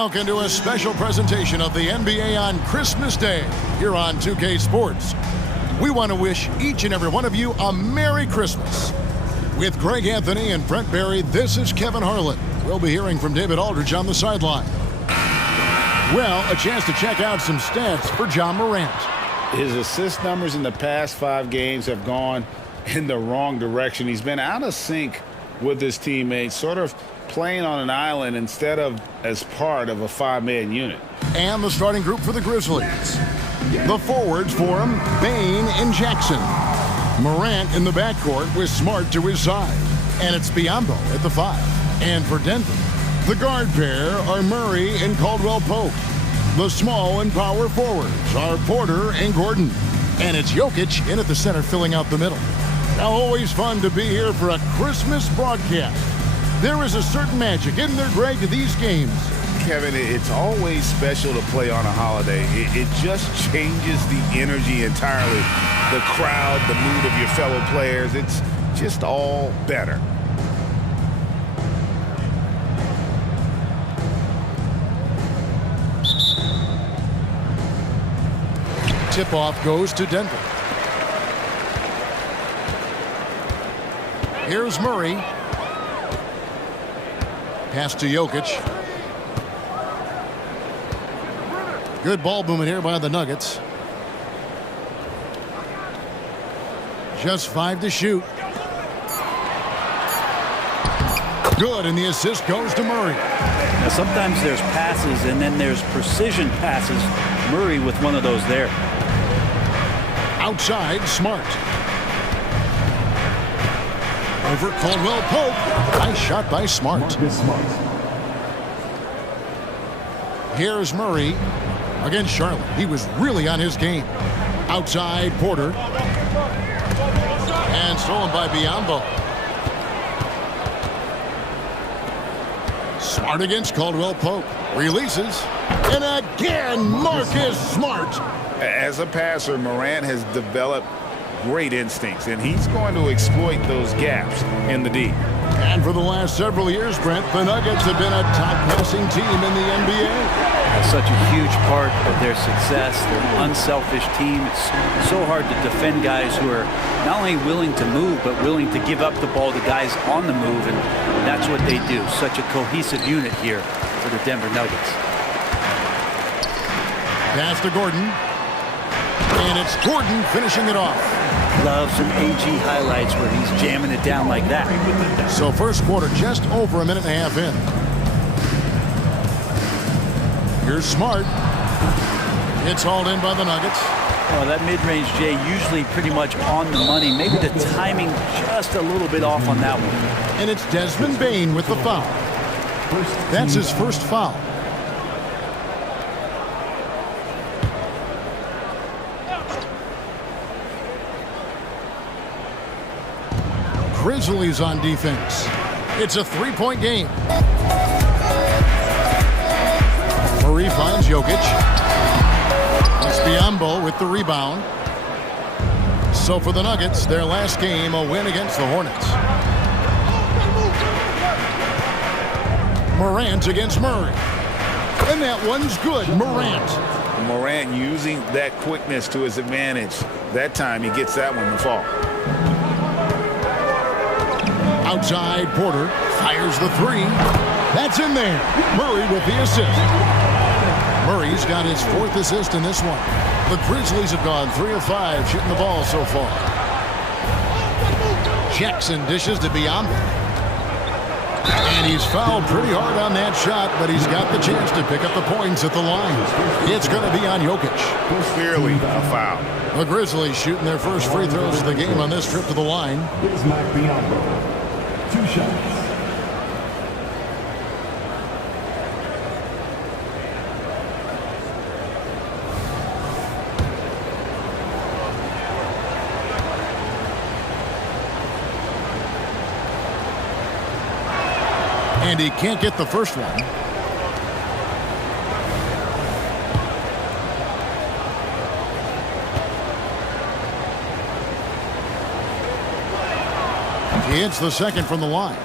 Welcome to a special presentation of the NBA on Christmas Day here on 2K Sports. We want to wish each and every one of you a Merry Christmas. With Greg Anthony and Brent Barry, this is Kevin Harlan. We'll be hearing from David Aldridge on the sideline. Well, a chance to check out some stats for John Morant. His assist numbers in the past 5 games have gone in the wrong direction. He's been out of sync with his teammates, sort of playing on an island instead of as part of a 5-man unit. And the starting group for the Grizzlies. The forwards for him, Bane and Jackson. Morant in the backcourt with Smart to his side. And it's Biyombo at the 5. And for Denver, the guard pair are Murray and Caldwell-Pope. The small and power forwards are Porter and Gordon. And it's Jokic in at the center filling out the middle. Now, always fun to be here for a Christmas broadcast. There is a certain magic, isn't there, Greg, to these games? Kevin, it's always special to play on a holiday. It just changes the energy entirely. The crowd, the mood of your fellow players, it's just all better. Tip-off goes to Denver. Here's Murray. Pass to Jokic. Good ball movement here by the Nuggets. Just 5 to shoot. Good, and the assist goes to Murray. Now, sometimes there's passes, and then there's precision passes. Murray with one of those there. Outside, Smart. Over Caldwell-Pope. Nice shot by Smart. Here's Murray against Charlotte. He was really on his game. Outside, Porter. And stolen by Biyombo. Smart against Caldwell-Pope. Releases. And again, Marcus Smart. As a passer, Morant has developed great instincts, and he's going to exploit those gaps in the D. And for the last several years, Brent, the Nuggets have been a top passing team in the NBA. That's such a huge part of their success. They're an unselfish team. It's so hard to defend guys who are not only willing to move, but willing to give up the ball to guys on the move, and that's what they do. Such a cohesive unit here for the Denver Nuggets. Pass to Gordon. And it's Gordon finishing it off. Love some AG highlights where he's jamming it down like that. So first quarter just over a minute and a half in. Here's Smart. It's hauled in by the Nuggets. Oh, that mid-range, Jay, usually pretty much on the money. Maybe the timing just a little bit off on that one. And it's Desmond Bane with the foul. That's his first foul. Grizzlies on defense. It's a 3-point game. Murray finds Jokic. It's Biyombo with the rebound. So for the Nuggets, their last game, a win against the Hornets. Morant against Murray. And that one's good. Morant using that quickness to his advantage. That time he gets that one to fall. Outside, Porter fires the 3. That's in there. Murray with the assist. Murray's got his 4th assist in this one. The Grizzlies have gone 3 of 5 shooting the ball so far. Jackson dishes to Biyombo. And he's fouled pretty hard on that shot, but he's got the chance to pick up the points at the line. It's going to be on Jokic. Clearly a foul. The Grizzlies shooting their first free throws of the game on this trip to the line. It's Biyombo. 2 shots. And he can't get the first one. He hits the second from the line.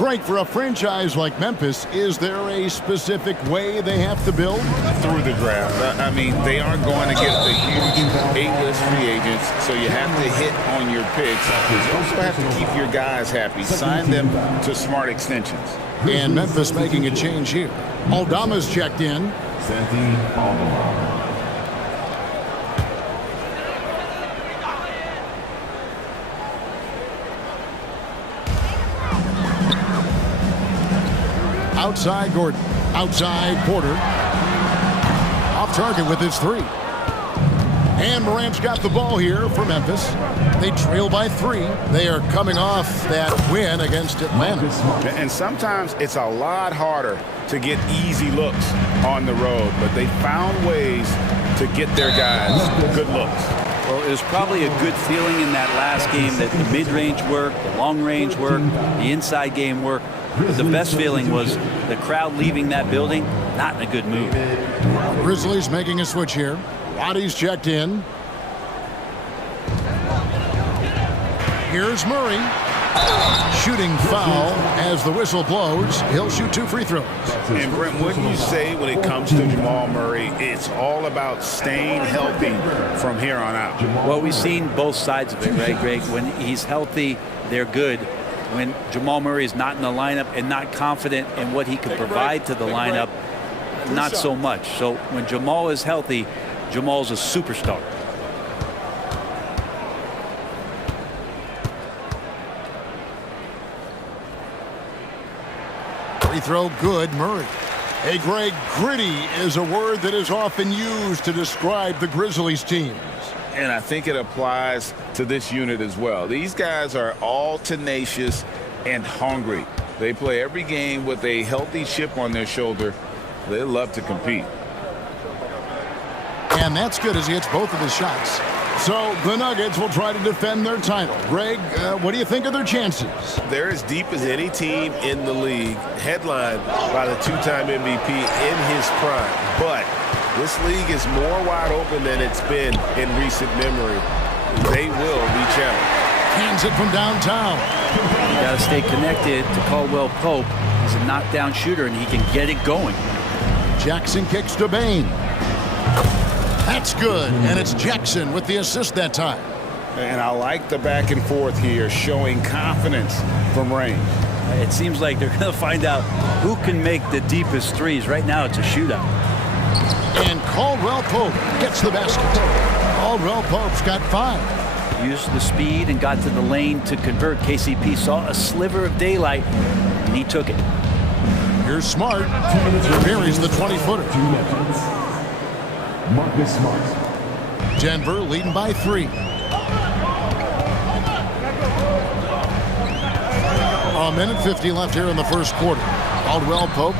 Greg, for a franchise like Memphis, is there a specific way they have to build? Through the draft. I mean, they aren't going to get the huge A-list free agents, so you have to hit on your picks. You also have to keep your guys happy. Sign them to smart extensions. And Memphis making a change here. Aldama's checked in. Santi Aldama. Outside Gordon. Outside Porter. Off target with his three. And Morant's got the ball here for Memphis. They trail by 3. They are coming off that win against Atlanta. And sometimes it's a lot harder to get easy looks on the road, but they found ways to get their guys good looks. Well, it was probably a good feeling in that last game that the mid-range worked, the long-range worked, the inside game worked. But the best feeling was the crowd leaving that building not in a good mood. Grizzlies making a switch here. Waddy's checked in. Here's Murray. Shooting foul as the whistle blows. He'll shoot 2 free throws. And Brent, what do you say when it comes to Jamal Murray? It's all about staying healthy from here on out. Well, we've seen both sides of it, right, Greg? When he's healthy, they're good. When Jamal Murray is not in the lineup and not confident in what he can provide to the lineup, not so much. So when Jamal is healthy, Jamal's a superstar. Free throw good, Murray. Hey, Greg, gritty is a word that is often used to describe the Grizzlies teams. And I think it applies to this unit as well. These guys are all tenacious and hungry. They play every game with a healthy chip on their shoulder. They love to compete. And that's good as he hits both of his shots. So the Nuggets will try to defend their title. Greg, what do you think of their chances? They're as deep as any team in the league, headlined by the 2-time MVP in his prime. But this league is more wide open than it's been in recent memory. They will be challenged. Hands it from downtown. You got to stay connected to Caldwell Pope. He's a knockdown shooter, and he can get it going. Jackson kicks to Bain. That's good, and it's Jackson with the assist that time. And I like the back and forth here, showing confidence from range. It seems like they're going to find out who can make the deepest threes. Right now, it's a shootout. And Caldwell Pope gets the basket. Caldwell Pope's got 5. Used the speed and got to the lane to convert. KCP saw a sliver of daylight, and he took it. Here's Smart. Buries the 20-footer. Marcus Smart. Denver leading by 3. A minute 50 left here in the first quarter. Caldwell Pope.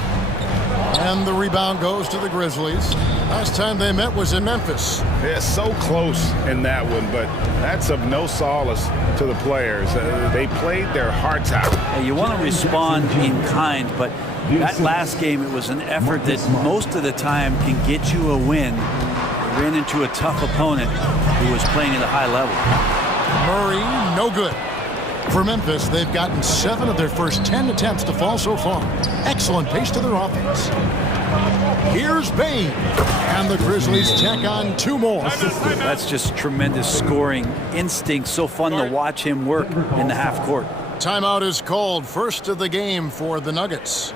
And the rebound goes to the Grizzlies. Last time they met was in Memphis. They're so close in that one, but that's of no solace to the players. They played their hearts out. You want to respond in kind, but that last game, it was an effort that most of the time can get you a win. Ran into a tough opponent who was playing at a high level. Murray, no good. For Memphis, they've gotten 7 of their first 10 attempts to fall so far. Excellent pace to their offense. Here's Bain. And the Grizzlies tack on 2 more. That's just tremendous scoring instinct. So fun to watch him work in the half court. Timeout is called. First of the game for the Nuggets.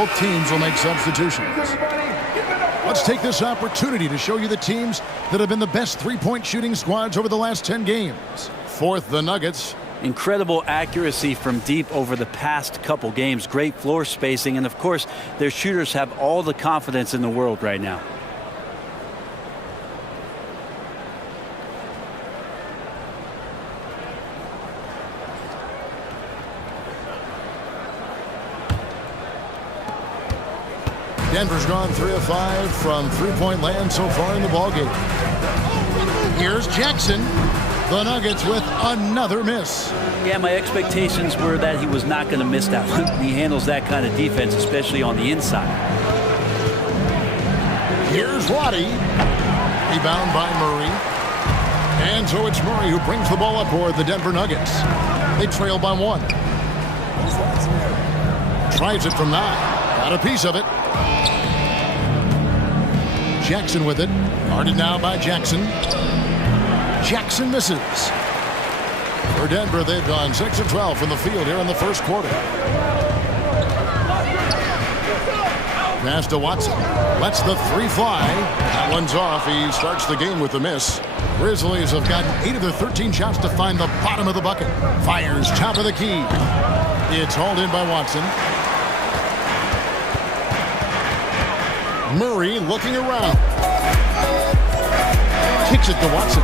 Both teams will make substitutions. Let's take this opportunity to show you the teams that have been the best three-point shooting squads over the last 10 games. Fourth, the Nuggets. Incredible accuracy from deep over the past couple games. Great floor spacing. And, of course, their shooters have all the confidence in the world right now. Denver's gone 3 of 5 from three-point land so far in the ballgame. Here's Jackson. The Nuggets with another miss. Yeah, my expectations were that he was not going to miss that one. He handles that kind of defense, especially on the inside. Here's Roddy. Rebound by Murray. And so it's Murray who brings the ball up for the Denver Nuggets. They trail by 1. Tries it from 9. Got a piece of it. Jackson with it. Guarded now by Jackson. Jackson misses. For Denver, they've gone 6 of 12 from the field here in the first quarter. Pass to Watson. Lets the 3 fly. That one's off. He starts the game with a miss. Grizzlies have gotten 8 of their 13 shots to find the bottom of the bucket. Fires top of the key. It's hauled in by Watson. Murray looking around. Kicks it to Watson.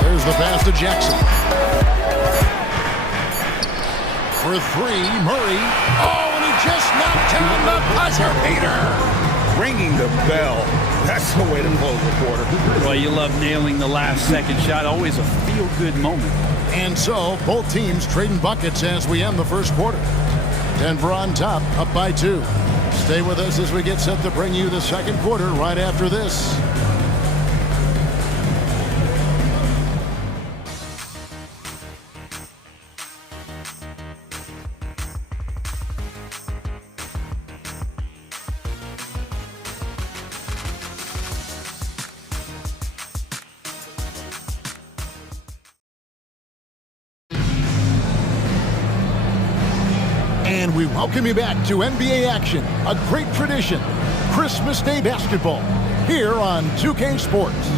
There's the pass to Jackson. For 3, Murray. Oh, and he just knocked down the buzzer beater. Ringing the bell. That's the way to close the quarter. Well, you love nailing the last second shot. Always a feel-good moment. And so, both teams trading buckets as we end the first quarter. Denver on top, up by 2. Stay with us as we get set to bring you the second quarter right after this. And we welcome you back to NBA action, a great tradition, Christmas Day basketball, here on 2K Sports.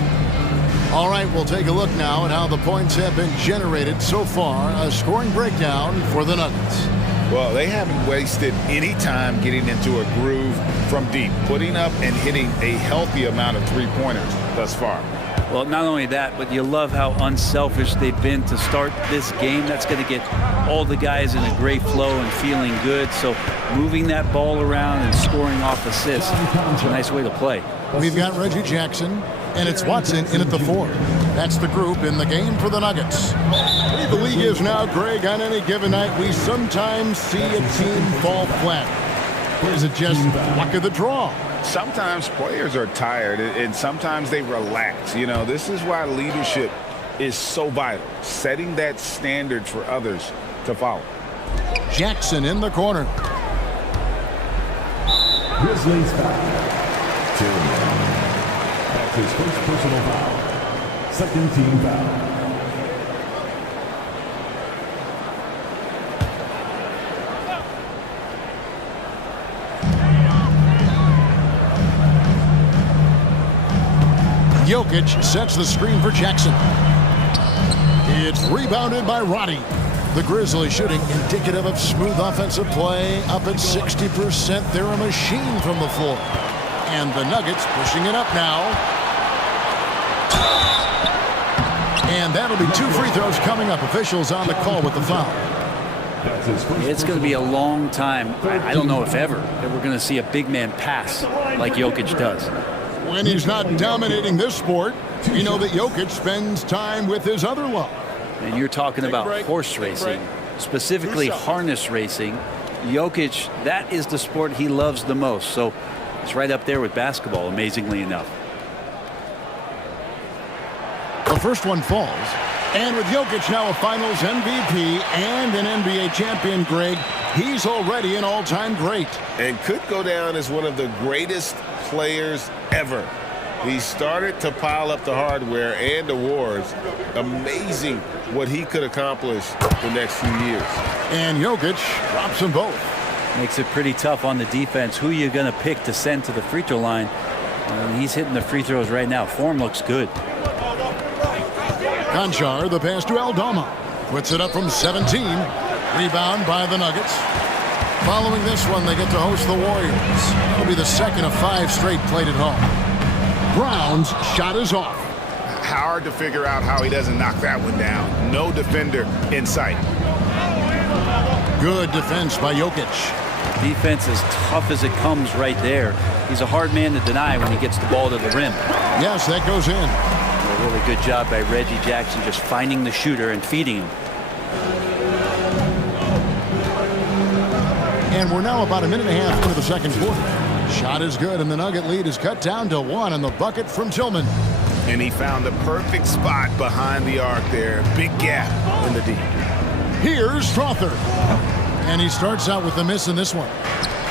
All right, we'll take a look now at how the points have been generated so far. A scoring breakdown for the Nuggets. Well, they haven't wasted any time getting into a groove from deep, putting up and hitting a healthy amount of three-pointers thus far. Well, not only that, but you love how unselfish they've been to start this game. That's going to get all the guys in a great flow and feeling good. So moving that ball around and scoring off assists, it's a nice way to play. We've got Reggie Jackson, and it's Watson in at the 4. That's the group in the game for the Nuggets. The league is now, Greg, on any given night, we sometimes see a team fall flat. Or is it just luck of the draw? Sometimes players are tired, and sometimes they relax. You know, this is why leadership is so vital, setting that standard for others to follow. Jackson in the corner. Grizzlies foul. That's his first personal foul. Second team foul. Jokic sets the screen for Jackson. It's rebounded by Roddy. The Grizzlies shooting indicative of smooth offensive play, up at 60%. They're a machine from the floor. And the Nuggets pushing it up now. And that'll be 2 free throws coming up. Officials on the call with the foul. It's going to be a long time, I don't know if ever, that we're going to see a big man pass like Jokic does. When he's not dominating this sport, you know that Jokic spends time with his other love. And you're talking about horse racing, specifically harness racing. Jokic, that is the sport he loves the most. So it's right up there with basketball, amazingly enough. The first one falls. And with Jokic now a Finals MVP and an NBA champion, Greg, he's already an all-time great. And could go down as one of the greatest players ever. He started to pile up the hardware and awards. Amazing what he could accomplish the next few years. And Jokic drops them both. Makes it pretty tough on the defense. Who you going to pick to send to the free throw line? He's hitting the free throws right now. Form looks good. Conchar, the pass to Aldama. Puts it up from 17. Rebound by the Nuggets. Following this one, they get to host the Warriors. It'll be the second of 5 straight played at home. Brown's shot is off. Hard to figure out how he doesn't knock that one down. No defender in sight. Good defense by Jokic. Defense as tough as it comes right there. He's a hard man to deny when he gets the ball to the rim. Yes, that goes in. A really good job by Reggie Jackson just finding the shooter and feeding him. And we're now about a minute and a half into the second quarter. Shot is good, and the Nugget lead is cut down to 1 on the bucket from Tillman. And he found the perfect spot behind the arc there. Big gap in the D. Here's Strother. And he starts out with the miss in this one.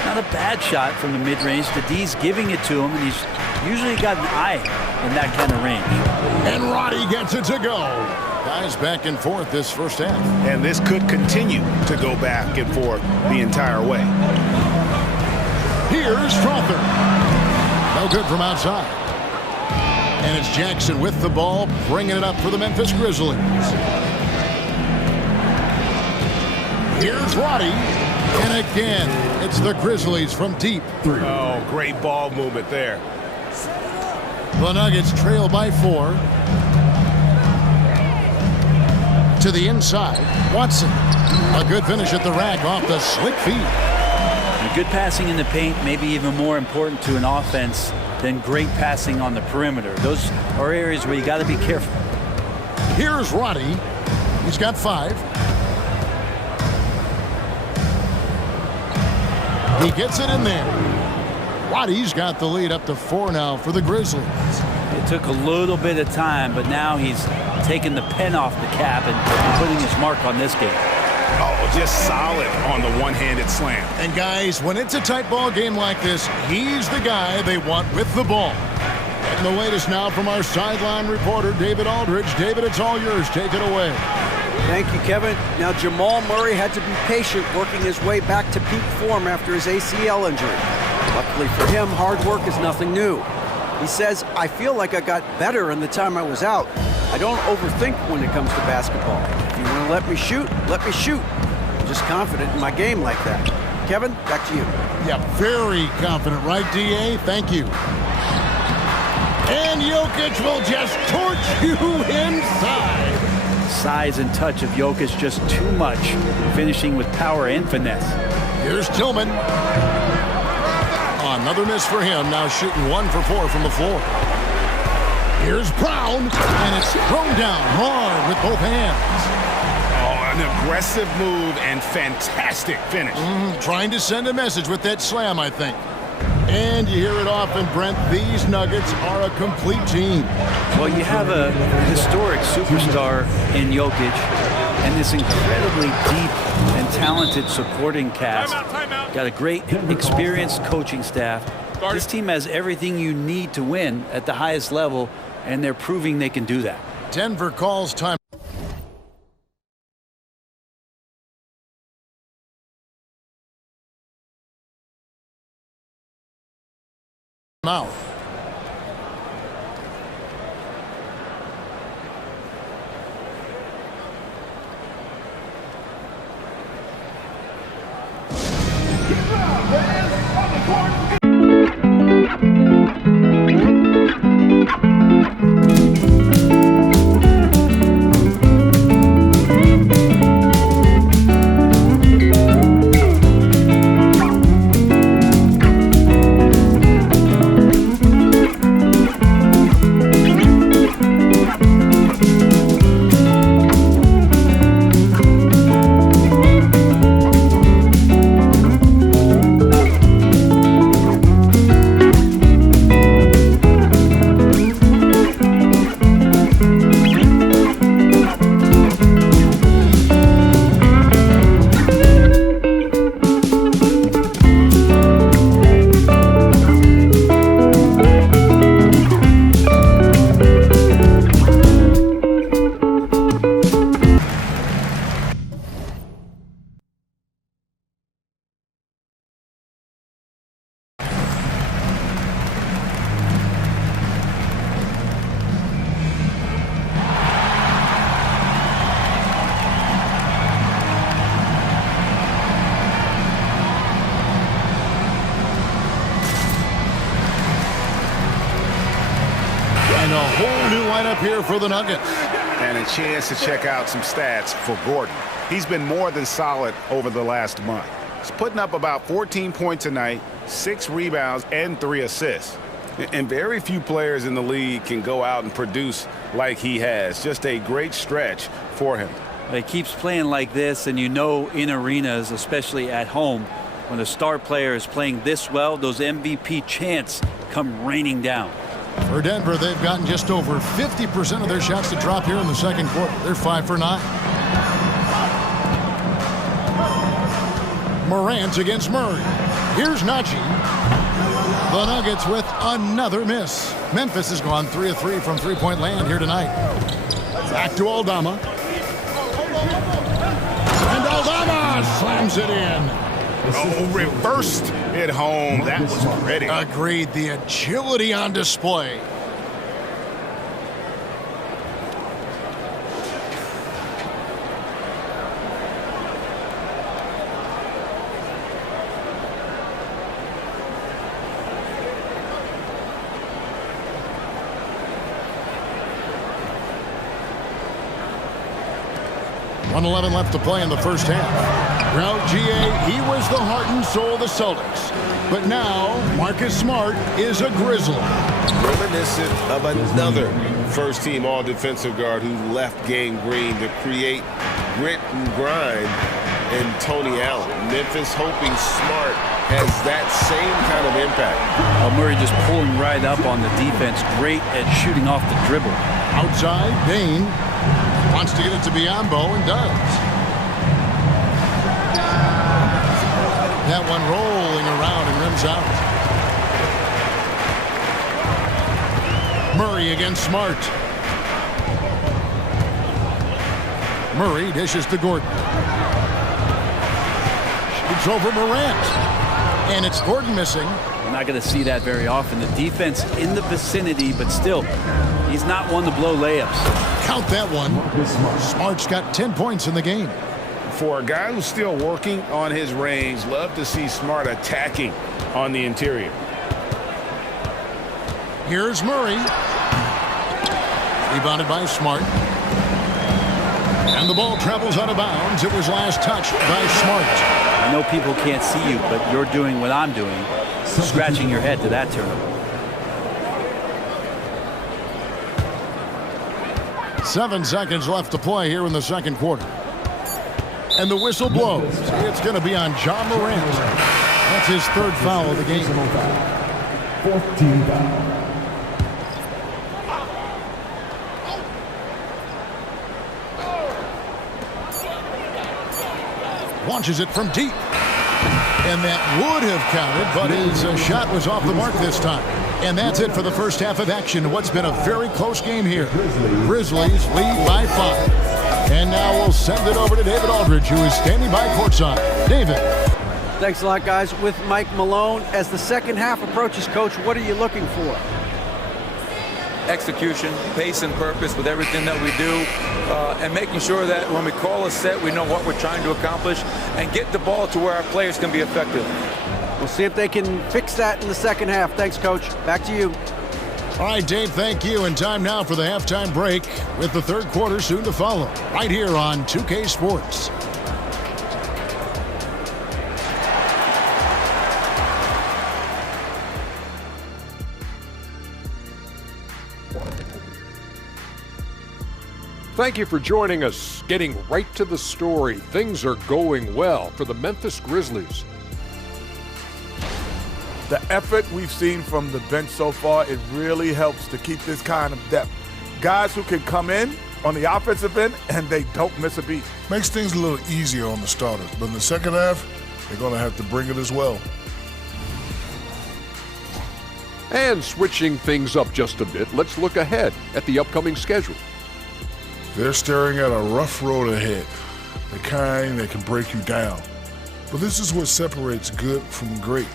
Not a bad shot from the mid-range. The D's giving it to him, and he's usually got an eye in that kind of range. And Roddy gets it to go. Guys back and forth this first half. And this could continue to go back and forth the entire way. Here's Strother. No good from outside. And it's Jackson with the ball, bringing it up for the Memphis Grizzlies. Here's Roddy. And again, it's the Grizzlies from deep. Oh, great ball movement there. The Nuggets trail by 4. To the inside, Watson. A good finish at the rack off the slick feet. And good passing in the paint, maybe even more important to an offense than great passing on the perimeter. Those are areas where you got to be careful. Here's Roddy. He's got 5. He gets it in there. Roddy's got the lead up to 4 now for the Grizzlies. It took a little bit of time, but now he's taking the pen off the cap and putting his mark on this game. Oh, just solid on the one-handed slam. And guys, when it's a tight ball game like this, he's the guy they want with the ball. And the latest now from our sideline reporter, David Aldridge. David, it's all yours. Take it away. Thank you, Kevin. Now, Jamal Murray had to be patient working his way back to peak form after his ACL injury. Luckily for him, hard work is nothing new. He says, I feel like I got better in the time I was out. I don't overthink when it comes to basketball. If you want to let me shoot, let me shoot. I'm just confident in my game like that. Kevin, back to you. Yeah, very confident, right, DA? Thank you. And Jokic will just torch you inside. Size and touch of Jokic just too much, finishing with power and finesse. Here's Tillman. Another miss for him, now shooting 1 for 4 from the floor. Here's Brown, and it's thrown down hard with both hands. Oh, an aggressive move and fantastic finish. Trying to send a message with that slam, I think. And you hear it often, Brent, these Nuggets are a complete team. Well, you have a historic superstar in Jokic and this incredibly deep and talented supporting cast. Got a great experienced coaching staff. This team has everything you need to win at the highest level, and they're proving they can do that. Denver calls time. Out. here for the Nuggets. And a chance to check out some stats for Gordon. He's been more than solid over the last month. He's putting up about 14 points a night, 6 rebounds, and 3 assists. And very few players in the league can go out and produce like he has. Just a great stretch for him. He keeps playing like this, and you know in arenas, especially at home, when a star player is playing this well, those MVP chants come raining down. For Denver, they've gotten just over 50% of their shots to drop here in the second quarter. They're 5 for 9. Morant against Murray. Here's Najee. The Nuggets with another miss. Memphis has gone 3 of 3 from three-point land here tonight. Back to Aldama. And Aldama slams it in. Oh, reversed it home. That was pretty. Agreed. The agility on display. .11 left to play in the first half. Well, GA, he was the heart and soul of the Celtics. But now, Marcus Smart is a Grizzly. Reminiscent of another first-team all-defensive guard who left Game Green to create grit and grind in Tony Allen. Memphis hoping Smart has that same kind of impact. Murray just pulling right up on the defense. Great at shooting off the dribble. Outside, Bain wants to get it to Biyombo and does. That one rolling around and rims out. Murray against Smart. Murray dishes to Gordon. Shoots over Morant. And it's Gordon missing. We're not going to see that very often. The defense in the vicinity, but still, he's not one to blow layups. Count that one. Smart's got 10 points in the game. For a guy who's still working on his range, love to see Smart attacking on the interior. Here's Murray. Rebounded by Smart. And the ball travels out of bounds. It was last touched by Smart. I know people can't see you, but you're doing what I'm doing, scratching your head to that turnover. 7 seconds left to play here in the second quarter. And the whistle blows. It's going to be on John Morant. That's his 3rd foul of the game. 14 foul. Launches it from deep. And that would have counted, but his shot was off the mark this time. And that's it for the first half of action. What's been a very close game here. Grizzlies lead by 5. And now we'll send it over to David Aldridge, who is standing by courtside. David. Thanks a lot, guys. With Mike Malone, as the second half approaches, Coach, what are you looking for? Execution, pace and purpose with everything that we do, and making sure that when we call a set, we know what we're trying to accomplish and get the ball to where our players can be effective. We'll see if they can fix that in the second half. Thanks, Coach. Back to you. All right, Dave, thank you. And time now for the halftime break with the third quarter soon to follow, right here on 2K Sports. Thank you for joining us. Getting right to the story, things are going well for the Memphis Grizzlies. The effort we've seen from the bench so far, it really helps to keep this kind of depth. Guys who can come in on the offensive end and they don't miss a beat. Makes things a little easier on the starters, but in the second half, they're going to have to bring it as well. And switching things up just a bit, let's look ahead at the upcoming schedule. They're staring at a rough road ahead, the kind that can break you down. But this is what separates good from great.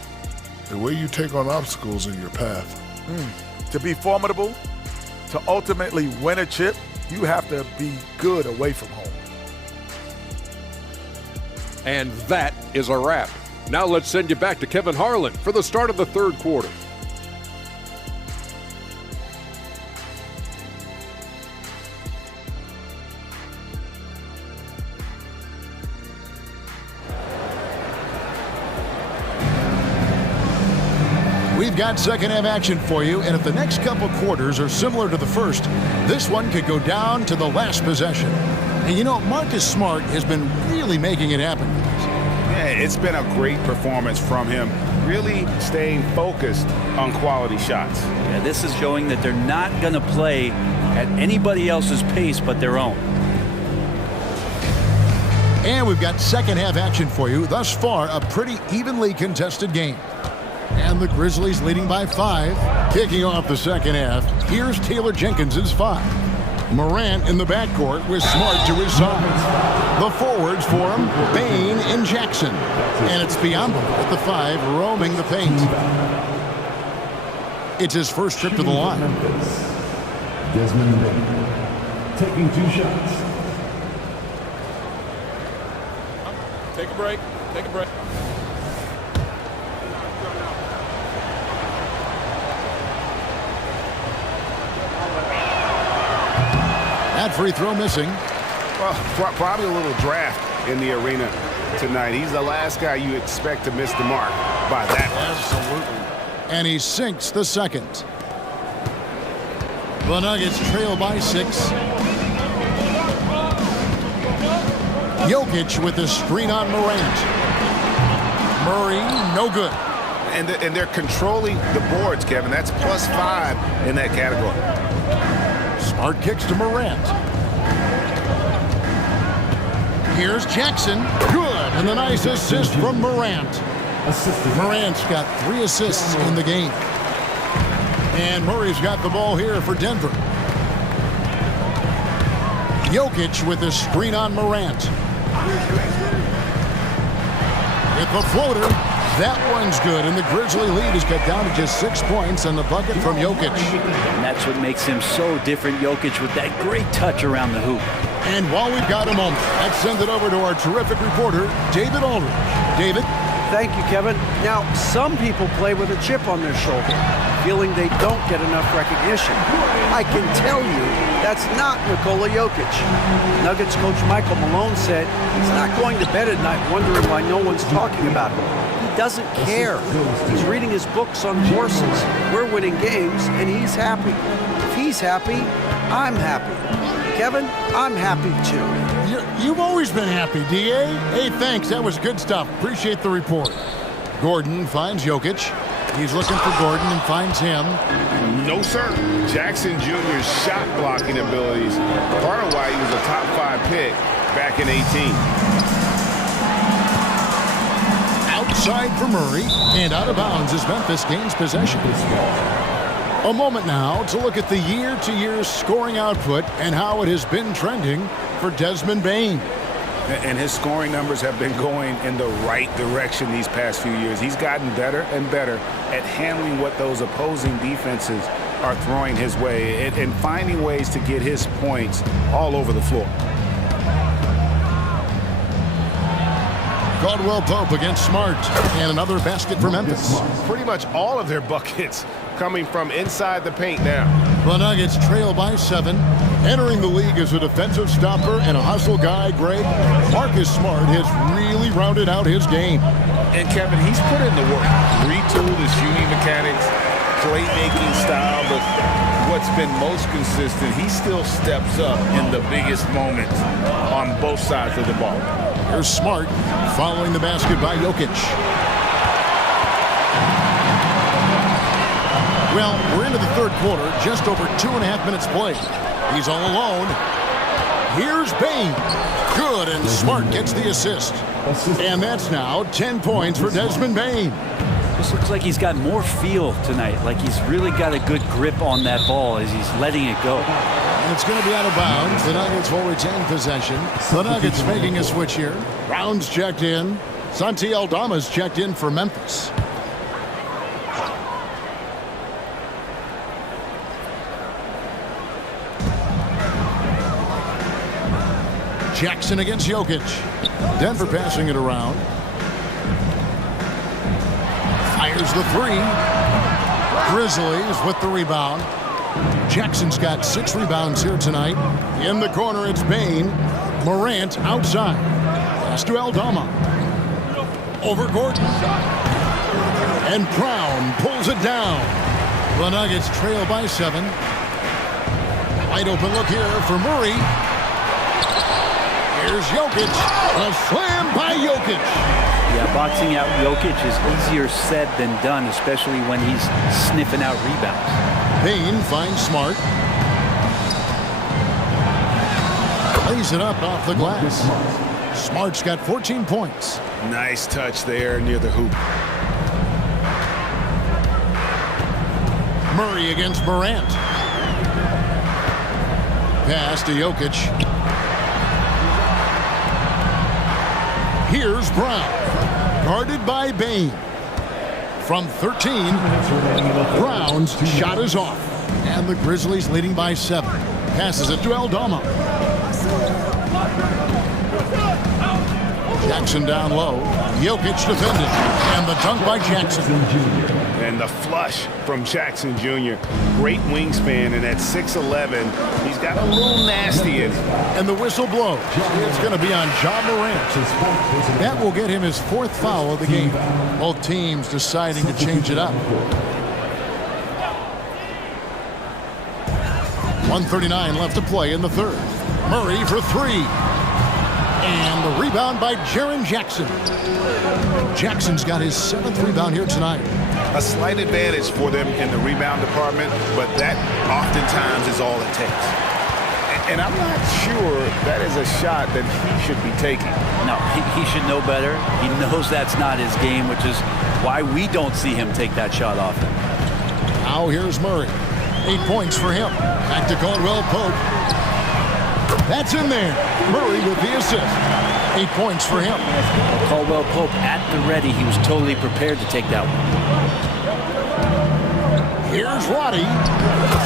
The way you take on obstacles in your path. To be formidable, to ultimately win a chip, you have to be good away from home. And that is a wrap. Now let's send you back to Kevin Harlan for the start of the third quarter. We've got second half action for you, and if the next couple quarters are similar to the first, this one could go down to the last possession. And you know, Marcus Smart has been really making it happen. Yeah, it's been a great performance from him, really staying focused on quality shots. Yeah, this is showing that they're not going to play at anybody else's pace but their own. And we've got second half action for you. Thus far, a pretty evenly contested game. And the Grizzlies leading by 5. Kicking off the second half, here's Taylor Jenkins' 5. Morant in the backcourt with Smart to his side. The forwards for him, Bane and Jackson. And it's Biombo at the 5, roaming the paint. It's his first trip to the line. Desmond Bane taking 2 shots. Take a break. Take a break. That free throw missing. Well, probably a little draft in the arena tonight. He's the last guy you expect to miss the mark by that much. Absolutely. And he sinks the second. The Nuggets trail by 6. Jokic with the screen on Morant. Murray, no good. And they're controlling the boards, Kevin. That's +5 in that category. Smart kicks to Morant. Here's Jackson. Good. And a nice assist from Morant. Morant's got 3 assists in the game. And Murray's got the ball here for Denver. Jokic with the screen on Morant. With the floater. That one's good, and the Grizzly lead is cut down to just 6 points on the bucket from Jokic. And that's what makes him so different, Jokic, with that great touch around the hoop. And while we've got a moment, let's send it over to our terrific reporter, David Aldridge. David? Thank you, Kevin. Now, some people play with a chip on their shoulder, feeling they don't get enough recognition. I can tell you that's not Nikola Jokic. Nuggets coach Michael Malone said he's not going to bed at night wondering why no one's talking about him. He doesn't care. He's reading his books on horses. We're winning games, and he's happy. If he's happy, I'm happy. Kevin, I'm happy too. You've always been happy, D.A. Hey, thanks. That was good stuff. Appreciate the report. Gordon finds Jokic. He's looking for Gordon and finds him. No, sir. Jackson Jr.'s shot blocking abilities, part of why he was a top 5 pick back in 18. Outside for Murray, and out of bounds as Memphis gains possession. A moment now to look at the year-to-year scoring output and how it has been trending for Desmond Bane. And his scoring numbers have been going in the right direction these past few years. He's gotten better and better at handling what those opposing defenses are throwing his way and finding ways to get his points all over the floor. Caldwell Pope against Smart, and another basket for Memphis. Pretty much all of their buckets coming from inside the paint now. The Nuggets trail by 7. Entering the league as a defensive stopper and a hustle guy, Greg, Marcus Smart has really rounded out his game. And Kevin, he's put in the work. Retooled his shooting mechanics, playmaking style, but what's been most consistent, he still steps up in the biggest moments on both sides of the ball. Here's Smart following the basket by Jokic. Well, we're into the third quarter, just over 2.5 minutes played. He's all alone. Here's Bane. Good, and Smart gets the assist. And that's now 10 points for Desmond Bane. This looks like he's got more feel tonight, like he's really got a good grip on that ball as he's letting it go. And it's going to be out of bounds. The Nuggets will retain possession. The Nuggets making a switch here. Brown's checked in. Santi Aldama's checked in for Memphis. Jackson against Jokic. Denver passing it around. Fires the 3. Grizzlies with the rebound. Jackson's got 6 rebounds here tonight. In the corner, it's Bane. Morant outside. Pass to Aldama. Over Gordon. And Brown pulls it down. The Nuggets trail by 7. Wide open look here for Murray. Here's Jokic. A slam by Jokic. Yeah, boxing out Jokic is easier said than done, especially when he's sniffing out rebounds. Payne finds Smart. Lays it up off the glass. Smart's got 14 points. Nice touch there near the hoop. Murray against Morant. Pass to Jokic. Here's Brown. Guarded by Bane. From 13, Brown's shot is off. And the Grizzlies leading by 7. Passes it to Aldama. Jackson down low. Jokic defended. And the dunk by Jackson. And the flush from Jackson Jr. Great wingspan, and at 6'11", he's got a little nasty in it. And the whistle blows. It's going to be on Ja Morant. That will get him his 4th foul of the game. Both teams deciding to change it up. 1:39 left to play in the 3rd. Murray for 3. And the rebound by Jaren Jackson. Jackson's got his 7th rebound here tonight. A slight advantage for them in the rebound department, but that oftentimes is all it takes. And I'm not sure that is a shot that he should be taking. No, he should know better. He knows that's not his game, which is why we don't see him take that shot often. Now here's Murray. 8 points for him. Back to Caldwell Pope. That's in there. Murray with the assist. 8 points for him. Caldwell Pope at the ready. He was totally prepared to take that one. Here's Roddy.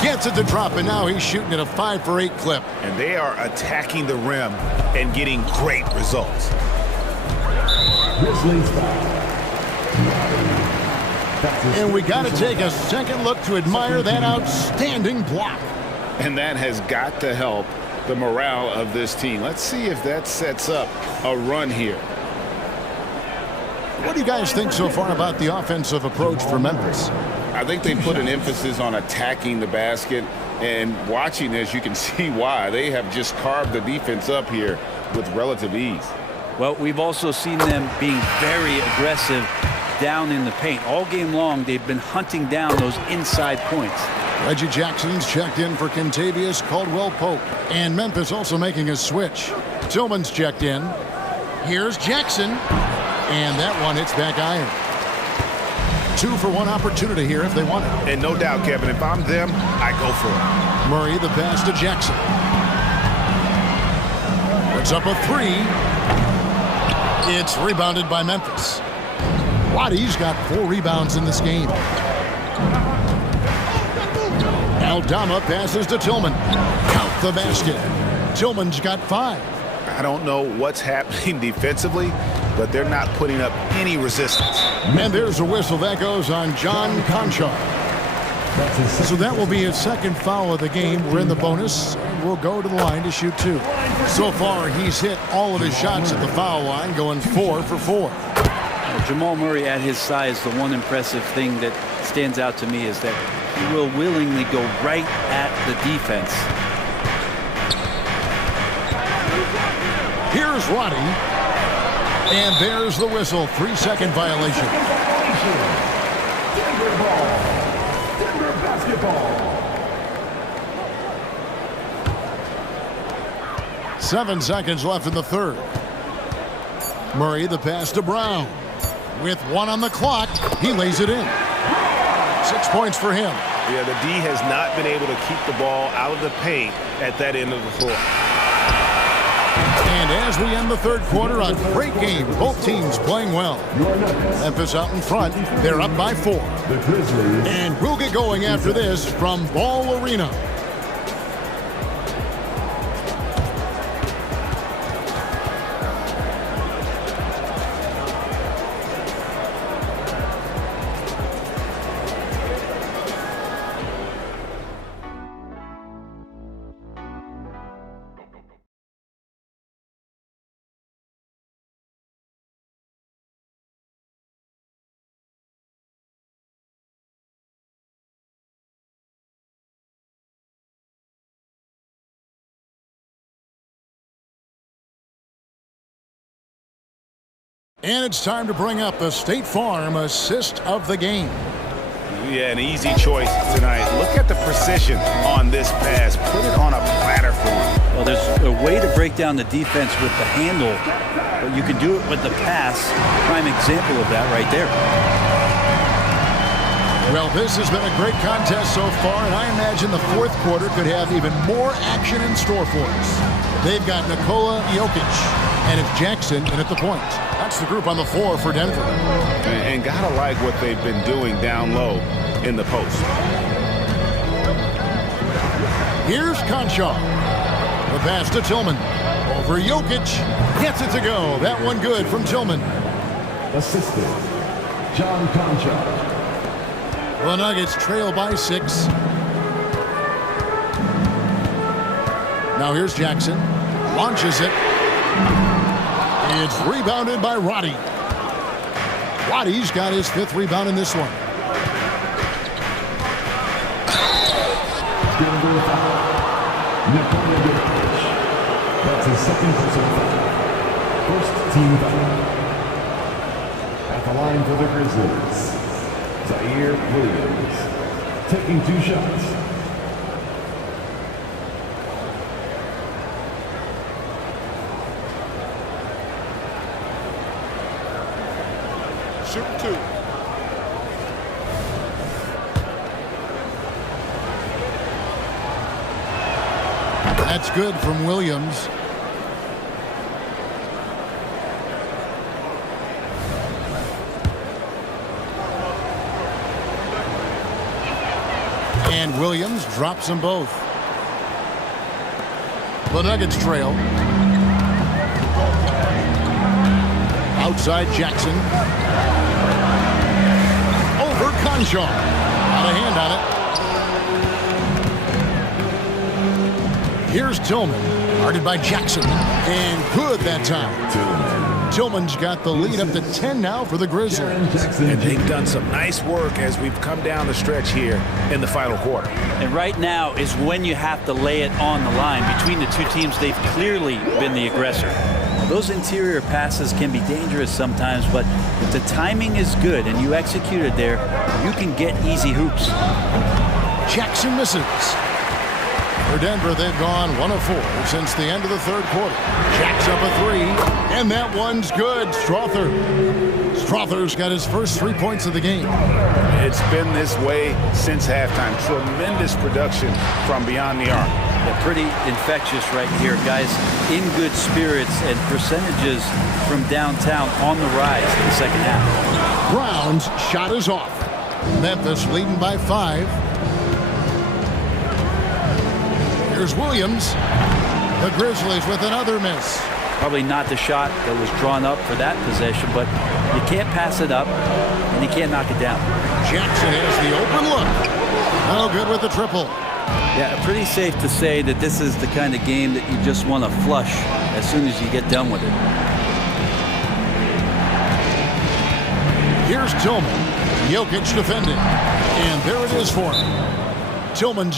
Gets it to drop, and now he's shooting at a 5 for 8 clip. And they are attacking the rim and getting great results. And we got to take a second look to admire that outstanding block. And that has got to help the morale of this team. Let's see if that sets up a run here. What do you guys think so far about the offensive approach for Memphis? I think they put an emphasis on attacking the basket, and watching this, you can see why. They have just carved the defense up here with relative ease. Well, we've also seen them being very aggressive down in the paint. All game long, they've been hunting down those inside points. Reggie Jackson's checked in for Kentavious Caldwell-Pope. And Memphis also making a switch. Tillman's checked in. Here's Jackson. And that one hits back iron. 2 for 1 opportunity here if they want it. And no doubt, Kevin, if I'm them, I go for it. Murray the pass to Jackson. Puts up a 3. It's rebounded by Memphis. Waddy's got 4 rebounds in this game. Aldama passes to Tillman. Count the basket. Tillman's got 5. I don't know what's happening defensively, but they're not putting up any resistance. And there's a whistle that goes on John Conchar. So that will be his 2nd foul of the game. We're in the bonus, and we'll go to the line to shoot 2. So far, he's hit all of his shots at the foul line, going 4 for 4. Jamal Murray at his size, the one impressive thing that stands out to me is that he will willingly go right at the defense. Here's Roddy. And there's the whistle. 3-second violation. Denver ball. Denver basketball. 7 seconds left in the 3rd. Murray the pass to Brown. With 1 on the clock, he lays it in. 6 points for him. Yeah, the D has not been able to keep the ball out of the paint at that end of the floor. And as we end the 3rd quarter, a great game. Both teams playing well. Memphis out in front. They're up by 4. And we'll get going after this from Ball Arena. And it's time to bring up the State Farm assist of the game. Yeah, an easy choice tonight. Look at the precision on this pass. Put it on a platter for him. Well, there's a way to break down the defense with the handle, but you can do it with the pass. Prime example of that right there. Well, this has been a great contest so far, and I imagine the fourth quarter could have even more action in store for us. They've got Nikola Jokic, and it's Jackson in at the point. That's the group on the floor for Denver. And gotta like what they've been doing down low in the post. Here's Conchar. The pass to Tillman. Over Jokic. Gets it to go. That one good from Tillman. Assistant, John Conchar. The Nuggets trail by 6. Now here's Jackson. Launches it. It's rebounded by Roddy. Roddy's got his 5th rebound in this one. Denver foul. Nikola Jokic. That's his 2nd personal foul. 1st team foul. At the line for the Grizzlies, Zaire Williams, taking 2 shots. Shoot 2. That's good from Williams. And Williams drops them both. The Nuggets trail. Outside Jackson. Over Conchar. Got a hand on it. Here's Tillman. Guarded by Jackson. And good that time. Tillman's got the lead up to 10 now for the Grizzlies. And they've done some nice work as we've come down the stretch here in the final quarter. And right now is when you have to lay it on the line. Between the two teams, they've clearly been the aggressor. Those interior passes can be dangerous sometimes, but if the timing is good and you execute it there, you can get easy hoops. Jackson misses. For Denver, they've gone 1 of 4 since the end of the 3rd quarter. Jack's up a 3, and that one's good. Strother's got his first 3 points of the game. It's been this way since halftime. Tremendous production from beyond the arc. Yeah, pretty infectious right here. Guys in good spirits and percentages from downtown on the rise in the second half. Brown's shot is off. Memphis leading by 5. Here's Williams. The Grizzlies with another miss. Probably not the shot that was drawn up for that possession, but you can't pass it up and you can't knock it down. Jackson has the open look. No good with the triple. Yeah, pretty safe to say that this is the kind of game that you just want to flush as soon as you get done with it. Here's Tillman. Jokic defending. And there it is for him. Tillman's.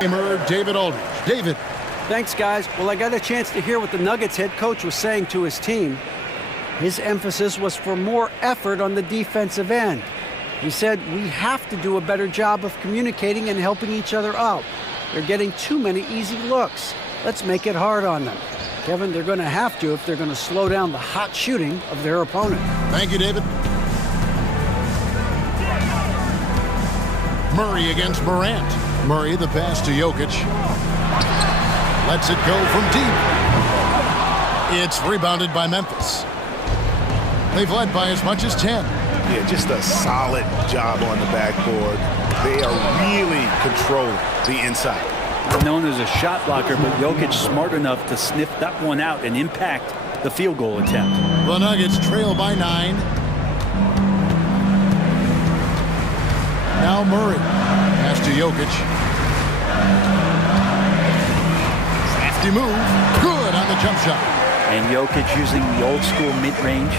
David Aldridge. David. Thanks, guys. Well, I got a chance to hear what the Nuggets head coach was saying to his team. His emphasis was for more effort on the defensive end. He said, we have to do a better job of communicating and helping each other out. They're getting too many easy looks. Let's make it hard on them. Kevin, they're going to have to if they're going to slow down the hot shooting of their opponent. Thank you, David. Murray against Morant. Murray, the pass to Jokic. Lets it go from deep. It's rebounded by Memphis. They've led by as much as 10. Yeah, just a solid job on the backboard. They are really controlling the inside. Known as a shot blocker, but Jokic smart enough to sniff that one out and impact the field goal attempt. The Nuggets trail by 9. Now Murray. Pass to Jokic. Crafty move. Good on the jump shot. And Jokic using the old school mid-range.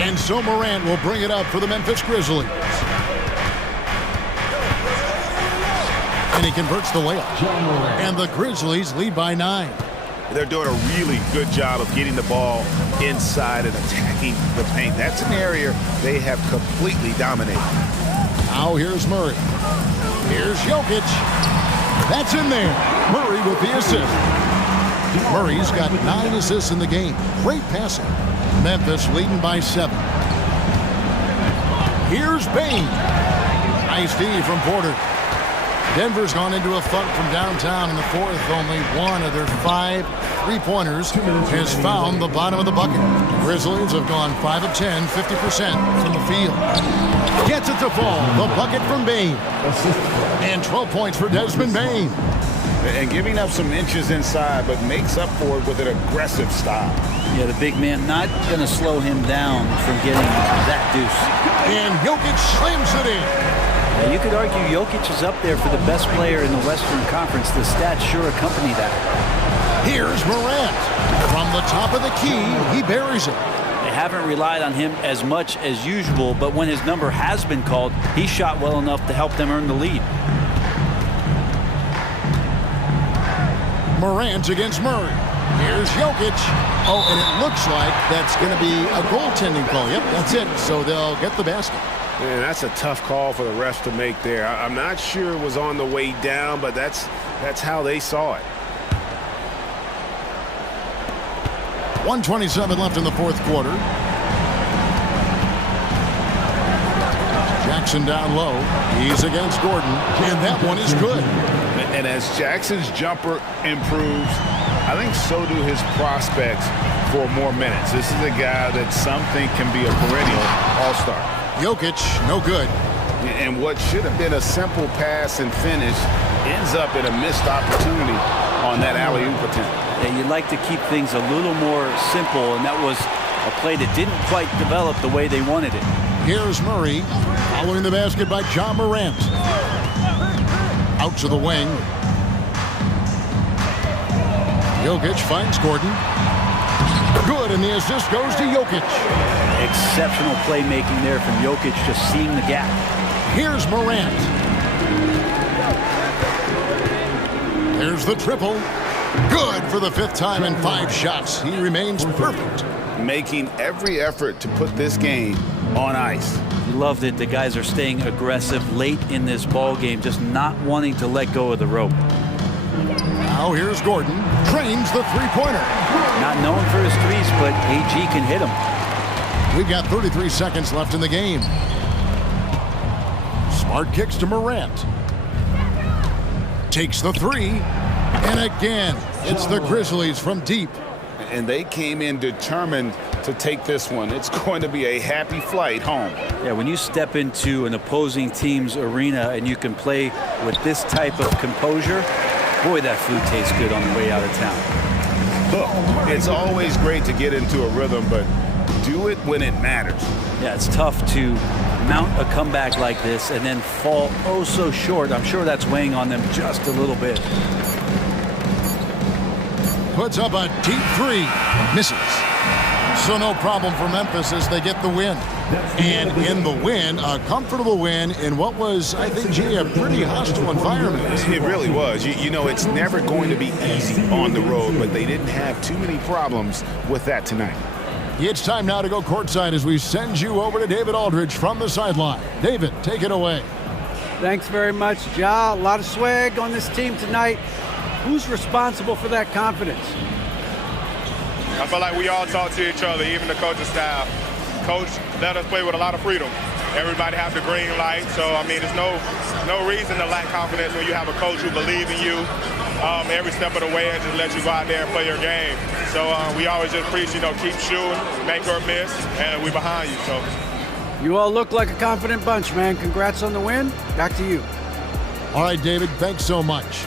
And so Morant will bring it up for the Memphis Grizzlies. And he converts the layup. And the Grizzlies lead by 9. They're doing a really good job of getting the ball inside and attacking the paint. That's an area they have completely dominated. Now here's Murray. Here's Jokic. That's in there. Murray with the assist. Murray's got 9 assists in the game. Great passing. Memphis leading by 7. Here's Bane. Nice D from Porter. Denver's gone into a funk from downtown in the fourth. Only one of their 5 3-pointers has found the bottom of the bucket. The Grizzlies have gone 5 of 10, 50% from the field. Gets it to fall. The bucket from Bane. And 12 points for Desmond Bane. And giving up some inches inside, but makes up for it with an aggressive style. Yeah, the big man not going to slow him down from getting that deuce. And Jokic slams it in. You could argue Jokic is up there for the best player in the Western Conference. The stats sure accompany that. Here's Morant. From the top of the key, he buries it. They haven't relied on him as much as usual, but when his number has been called, he shot well enough to help them earn the lead. Morant against Murray. Here's Jokic. Oh, and it looks like that's going to be a goaltending call. Yep, that's it. So they'll get the basket. Man, that's a tough call for the refs to make there. I'm not sure it was on the way down, but that's how they saw it. 1:27 left in the fourth quarter. Jackson down low. He's against Gordon, and that one is good. And as Jackson's jumper improves, I think so do his prospects for more minutes. This is a guy that some think can be a perennial all-star. Jokic, no good. And what should have been a simple pass and finish ends up in a missed opportunity on that alley-oop attempt. Yeah, you'd like to keep things a little more simple, and that was a play that didn't quite develop the way they wanted it. Here's Murray, following the basket by John Morant. Out to the wing. Jokic finds Gordon. Good, and the assist goes to Jokic. Exceptional playmaking there from Jokic, just seeing the gap. Here's Morant. There's the triple. Good for the 5th time in 5 shots. He remains perfect. Making every effort to put this game on ice. Love that the guys are staying aggressive late in this ball game, just not wanting to let go of the rope. Now here's Gordon. Trains the 3-pointer. Not known for his threes, but AG can hit them. We've got 33 seconds left in the game. Smart kicks to Morant. Takes the 3. And again, it's the Grizzlies from deep. And they came in determined to take this one. It's going to be a happy flight home. Yeah, when you step into an opposing team's arena and you can play with this type of composure, boy, that food tastes good on the way out of town. Look, it's always great to get into a rhythm, but do it when it matters. Yeah, it's tough to mount a comeback like this and then fall oh so short. I'm sure that's weighing on them just a little bit. Puts up a deep 3. Misses. So no problem for Memphis as they get the win. And in the win, a comfortable win in what was, I think, G, a pretty hostile environment. It really was. You know, it's never going to be easy on the road, but they didn't have too many problems with that tonight. It's time now to go courtside as we send you over to David Aldridge from the sideline. David, take it away. Thanks very much, Ja. A lot of swag on this team tonight. Who's responsible for that confidence? I feel like we all talk to each other, even the coaching staff. Coach let us play with a lot of freedom. Everybody have the green light, so I mean, there's no reason to lack confidence when you have a coach who believes in you every step of the way and just let you go out there and play your game. So we always just preach, keep shooting, make or miss, and we behind you. So you all look like a confident bunch, man. Congrats on the win. Back to you. All right, David, thanks so much.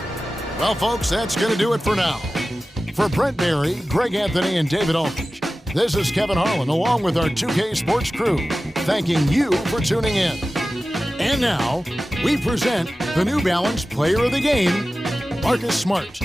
Well, folks, that's going to do it for now. For Brent Barry, Greg Anthony, and David Aldridge, this is Kevin Harlan along with our 2K Sports crew, thanking you for tuning in. And now, we present the New Balance Player of the Game, Marcus Smart.